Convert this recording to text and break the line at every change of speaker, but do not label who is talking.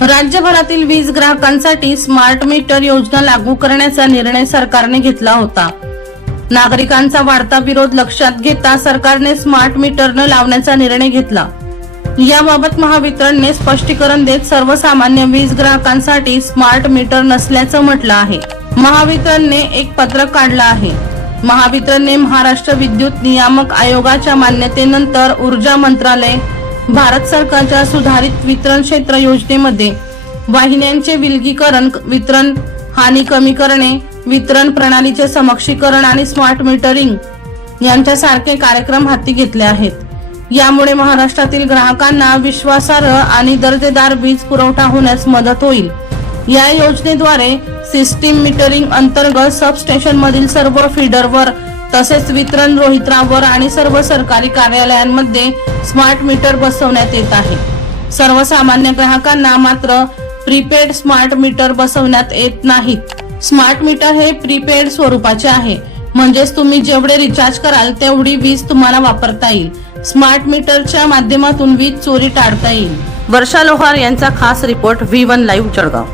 राज्यभरातील वीज ग्राहकांसाठी स्मार्ट मीटर योजना लागू करण्याचा निर्णय सरकारने घेतला होता. नागरिकांचा वाढता विरोध लक्षात घेता सरकारने स्मार्ट मीटर न लावण्याचा निर्णय घेतला. याबाबत महावितरणने स्पष्टीकरण देत सर्वसामान्य वीज ग्राहकांसाठी स्मार्ट मीटर नसल्याचं म्हटलं आहे. महावितरणने एक पत्रक काढलं आहे. महावितरणने महाराष्ट्र विद्युत नियामक आयोगाच्या मान्यतेनंतर ऊर्जा मंत्रालय भारत सरकारच्या सुधारित वितरण क्षेत्र योजनेमध्ये वाहिन्यांचे विलगीकरण वितरण हानी कमी करणे वितरण प्रणालीचे समक्षीकरण आणि स्मार्ट मीटरिंग यांच्यासारखे कार्यक्रम हाती घेतले आहेत. यामुळे महाराष्ट्रातील ग्राहकांना विश्वासार्ह आणि दर्जेदार वीज पुरवठा होण्यास मदत होईल. या योजनेद्वारे सिस्टीम मीटरिंग अंतर्गत सबस्टेशन मधील सर्व फीडरवर तसेच वितरण रोहित्रावर आणि सर्व सरकारी कार्यालयांमध्ये स्मार्ट मीटर बसवण्यात येत आहे. सर्वसामान्य ग्राहकांना मात्र प्रीपेड स्मार्ट मीटर बसवण्यात येत नाहीत स्मार्ट मीटर हे प्रीपेड स्वरूपाचे आहे. म्हणजेच तुम्ही जेवढे रिचार्ज कराल तेवढी वीज तुम्हाला वापरता येईल. स्मार्ट मीटरच्या माध्यमातून वीज चोरी टाळता येईल. वर्षा लोहार यांचा खास report V one live Jalgaon.